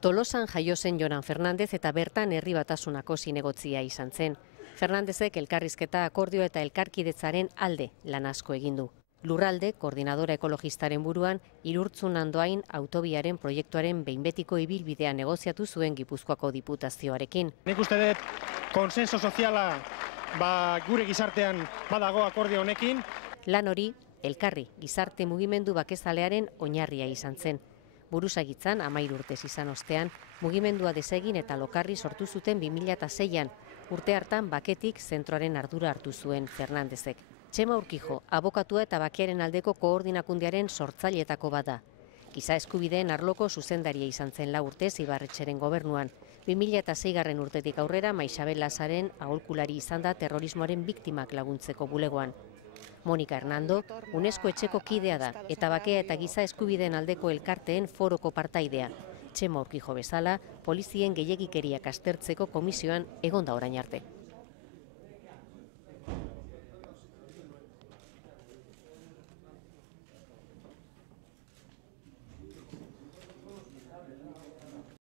Tolosan jaio zen Jonan Fernandez eta bertan herri batasunako zinegotzia izan zen. Fernandezek elkarrizketa, akordio eta elkarkidetzaren alde lan asko egin du. Lurralde, koordinadora ekologistaren buruan, Irurtzun Andoain autobiaren proiektuaren behinbetiko ibilbidea negoziatu zuen Gipuzkoako Diputazioarekin. Nik uste dut konsenso soziala gure gizartean badago akordio honekin. Lan hori, elkarri gizarte mugimendu bakezalearen oinarria izan zen. Buruzagitzan 13 urtez izan ostean, mugimendua desegin eta lokarri sortu zuten 2006an, urte hartan baketik zentroaren ardura hartu zuen Fernandezek. Txema Urkijo, abokatua eta bakearen aldeko koordinakundearen sortzaileetako bada. Giza eskubideen arloko zuzendaria izan zen 4 urtez Ibarretxeren gobernuan. 2006 urtetik aurrera Maixabel Lazaren aholkulari izan da terrorismoaren biktimak laguntzeko bulegoan. Monika Hernando, UNESCO etxeko kidea da eta bakea eta giza eskubideen aldeko elkarteen foroko partaidea. Txema Urkijo bezala, polizien gehiegikeriak aztertzeko komisioan egon da orain arte.